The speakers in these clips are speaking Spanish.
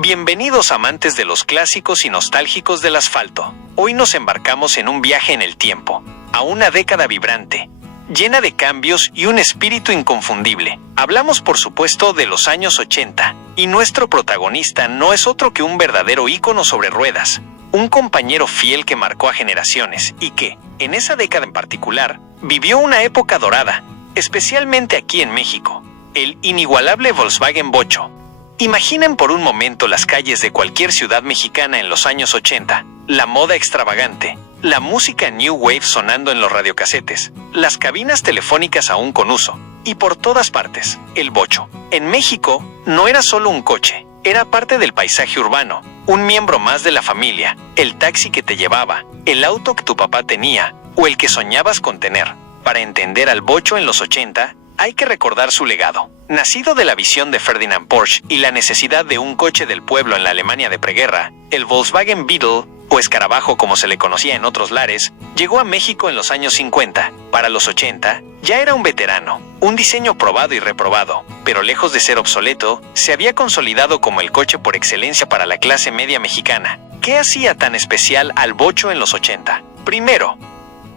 Bienvenidos amantes de los clásicos y nostálgicos del asfalto. Hoy nos embarcamos en un viaje en el tiempo, a una década vibrante, llena de cambios y un espíritu inconfundible. Hablamos por supuesto de los años 80, y nuestro protagonista no es otro que un verdadero ícono sobre ruedas, un compañero fiel que marcó a generaciones y que, en esa década en particular, vivió una época dorada, especialmente aquí en México, el inigualable Volkswagen Bocho. Imaginen por un momento las calles de cualquier ciudad mexicana en los años 80, la moda extravagante, la música New Wave sonando en los radiocasetes, las cabinas telefónicas aún con uso, y por todas partes, el Bocho. En México, no era solo un coche, era parte del paisaje urbano, un miembro más de la familia, el taxi que te llevaba, el auto que tu papá tenía, o el que soñabas con tener. Para entender al Bocho en los 80, hay que recordar su legado. Nacido de la visión de Ferdinand Porsche y la necesidad de un coche del pueblo en la Alemania de preguerra, el Volkswagen Beetle, o escarabajo como se le conocía en otros lares, llegó a México en los años 50. Para los 80, ya era un veterano, un diseño probado y reprobado, pero lejos de ser obsoleto, se había consolidado como el coche por excelencia para la clase media mexicana. ¿Qué hacía tan especial al Bocho en los 80? Primero,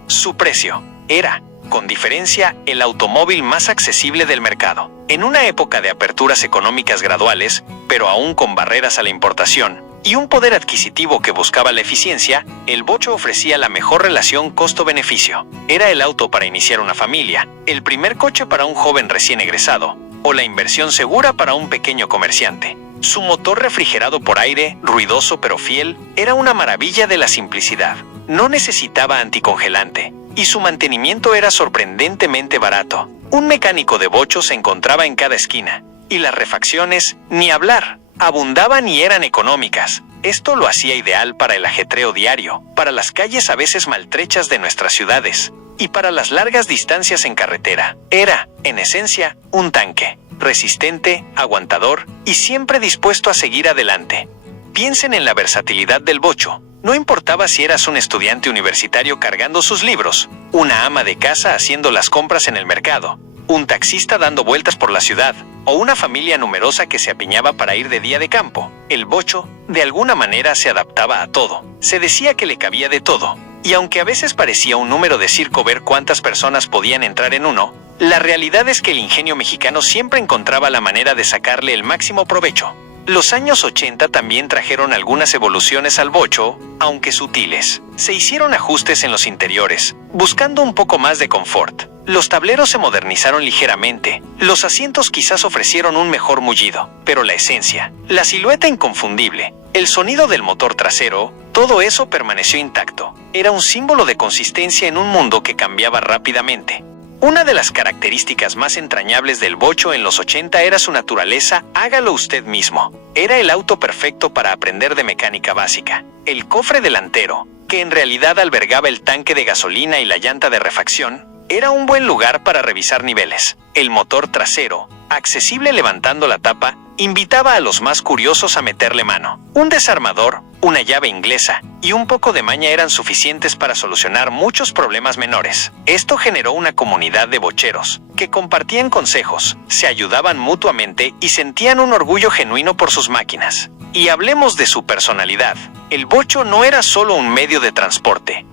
su precio. Era, con diferencia, el automóvil más accesible del mercado. En una época de aperturas económicas graduales, pero aún con barreras a la importación, y un poder adquisitivo que buscaba la eficiencia, el Bocho ofrecía la mejor relación costo-beneficio. Era el auto para iniciar una familia, el primer coche para un joven recién egresado, o la inversión segura para un pequeño comerciante. Su motor refrigerado por aire, ruidoso pero fiel, era una maravilla de la simplicidad. No necesitaba anticongelante, y su mantenimiento era sorprendentemente barato. Un mecánico de Bocho se encontraba en cada esquina, y las refacciones, ni hablar, abundaban y eran económicas. Esto lo hacía ideal para el ajetreo diario, para las calles a veces maltrechas de nuestras ciudades, y para las largas distancias en carretera. Era, en esencia, un tanque, resistente, aguantador, y siempre dispuesto a seguir adelante. Piensen en la versatilidad del Bocho. No importaba si eras un estudiante universitario cargando sus libros, una ama de casa haciendo las compras en el mercado, un taxista dando vueltas por la ciudad, o una familia numerosa que se apiñaba para ir de día de campo. El Bocho, de alguna manera, se adaptaba a todo. Se decía que le cabía de todo, y aunque a veces parecía un número de circo ver cuántas personas podían entrar en uno, la realidad es que el ingenio mexicano siempre encontraba la manera de sacarle el máximo provecho. Los años 80 también trajeron algunas evoluciones al Bocho, aunque sutiles. Se hicieron ajustes en los interiores, buscando un poco más de confort. Los tableros se modernizaron ligeramente, los asientos quizás ofrecieron un mejor mullido, pero la esencia, la silueta inconfundible, el sonido del motor trasero, todo eso permaneció intacto. Era un símbolo de consistencia en un mundo que cambiaba rápidamente. Una de las características más entrañables del Bocho en los 80 era su naturaleza, hágalo usted mismo. Era el auto perfecto para aprender de mecánica básica. El cofre delantero, que en realidad albergaba el tanque de gasolina y la llanta de refacción, era un buen lugar para revisar niveles. El motor trasero, accesible levantando la tapa, invitaba a los más curiosos a meterle mano. Un desarmador, una llave inglesa y un poco de maña eran suficientes para solucionar muchos problemas menores. Esto generó una comunidad de bocheros que compartían consejos, se ayudaban mutuamente y sentían un orgullo genuino por sus máquinas. Y hablemos de su personalidad. El Bocho no era solo un medio de transporte.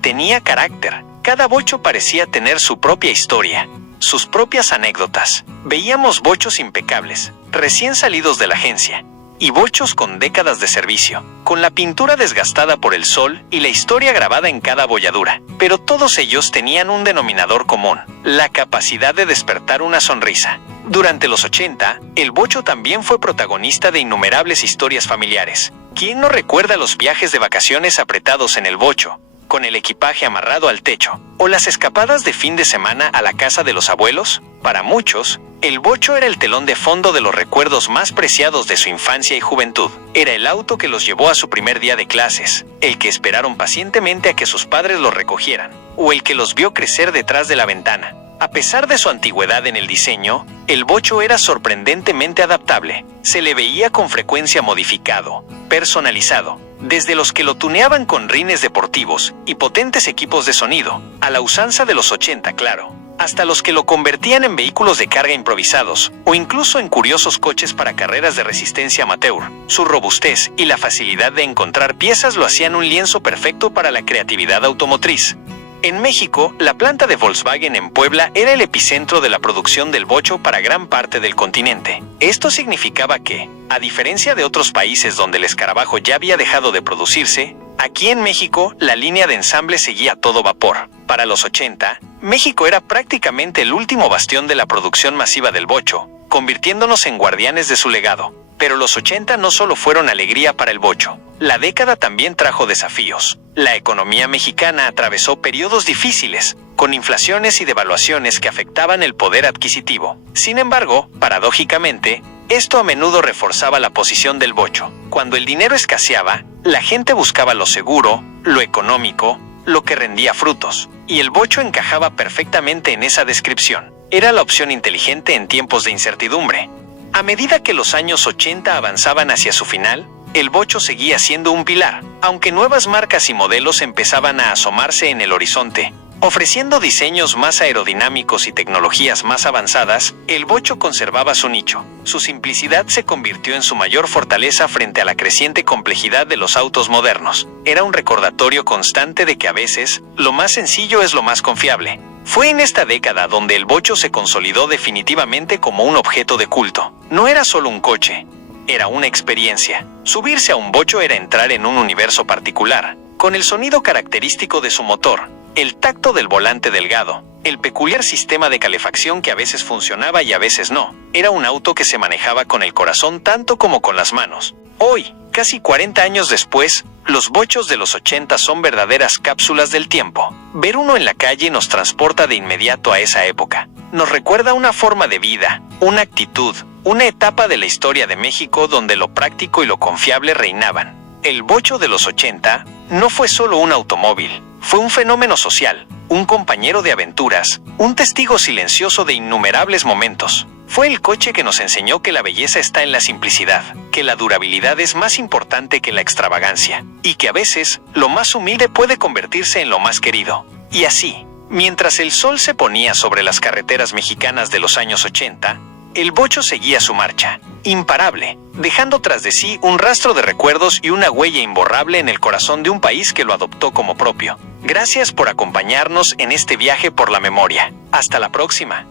Tenía carácter. Cada Bocho parecía tener su propia historia, sus propias anécdotas. Veíamos Bochos impecables, recién salidos de la agencia, y Bochos con décadas de servicio, con la pintura desgastada por el sol y la historia grabada en cada abolladura. Pero todos ellos tenían un denominador común, la capacidad de despertar una sonrisa. Durante los 80, el Bocho también fue protagonista de innumerables historias familiares. ¿Quién no recuerda los viajes de vacaciones apretados en el Bocho, con el equipaje amarrado al techo, o las escapadas de fin de semana a la casa de los abuelos? Para muchos, el Bocho era el telón de fondo de los recuerdos más preciados de su infancia y juventud. Era el auto que los llevó a su primer día de clases, el que esperaron pacientemente a que sus padres los recogieran, o el que los vio crecer detrás de la ventana. A pesar de su antigüedad en el diseño, el Bocho era sorprendentemente adaptable. Se le veía con frecuencia modificado, personalizado, desde los que lo tuneaban con rines deportivos y potentes equipos de sonido, a la usanza de los 80, claro, hasta los que lo convertían en vehículos de carga improvisados, o incluso en curiosos coches para carreras de resistencia amateur. Su robustez y la facilidad de encontrar piezas lo hacían un lienzo perfecto para la creatividad automotriz. En México, la planta de Volkswagen en Puebla era el epicentro de la producción del bocho para gran parte del continente. Esto significaba que, a diferencia de otros países donde el escarabajo ya había dejado de producirse, aquí en México la línea de ensamble seguía a todo vapor. Para los 80, México era prácticamente el último bastión de la producción masiva del bocho, convirtiéndonos en guardianes de su legado. Pero los 80 no solo fueron alegría para el bocho. La década también trajo desafíos. La economía mexicana atravesó periodos difíciles, con inflaciones y devaluaciones que afectaban el poder adquisitivo. Sin embargo, paradójicamente, esto a menudo reforzaba la posición del bocho. Cuando el dinero escaseaba, la gente buscaba lo seguro, lo económico, lo que rendía frutos. Y el bocho encajaba perfectamente en esa descripción. Era la opción inteligente en tiempos de incertidumbre. A medida que los años 80 avanzaban hacia su final, el bocho seguía siendo un pilar, aunque nuevas marcas y modelos empezaban a asomarse en el horizonte. Ofreciendo diseños más aerodinámicos y tecnologías más avanzadas, el bocho conservaba su nicho. Su simplicidad se convirtió en su mayor fortaleza frente a la creciente complejidad de los autos modernos. Era un recordatorio constante de que a veces, lo más sencillo es lo más confiable. Fue en esta década donde el bocho se consolidó definitivamente como un objeto de culto. No era solo un coche, era una experiencia. Subirse a un bocho era entrar en un universo particular, con el sonido característico de su motor, el tacto del volante delgado, el peculiar sistema de calefacción que a veces funcionaba y a veces no. Era un auto que se manejaba con el corazón tanto como con las manos. Hoy, casi 40 años después, los bochos de los 80 son verdaderas cápsulas del tiempo. Ver uno en la calle nos transporta de inmediato a esa época. Nos recuerda una forma de vida, una actitud, una etapa de la historia de México donde lo práctico y lo confiable reinaban. El bocho de los 80 no fue solo un automóvil, fue un fenómeno social, un compañero de aventuras, un testigo silencioso de innumerables momentos. Fue el coche que nos enseñó que la belleza está en la simplicidad, que la durabilidad es más importante que la extravagancia, y que a veces, lo más humilde puede convertirse en lo más querido. Y así, mientras el sol se ponía sobre las carreteras mexicanas de los años 80, el bocho seguía su marcha, imparable, dejando tras de sí un rastro de recuerdos y una huella imborrable en el corazón de un país que lo adoptó como propio. Gracias por acompañarnos en este viaje por la memoria. Hasta la próxima.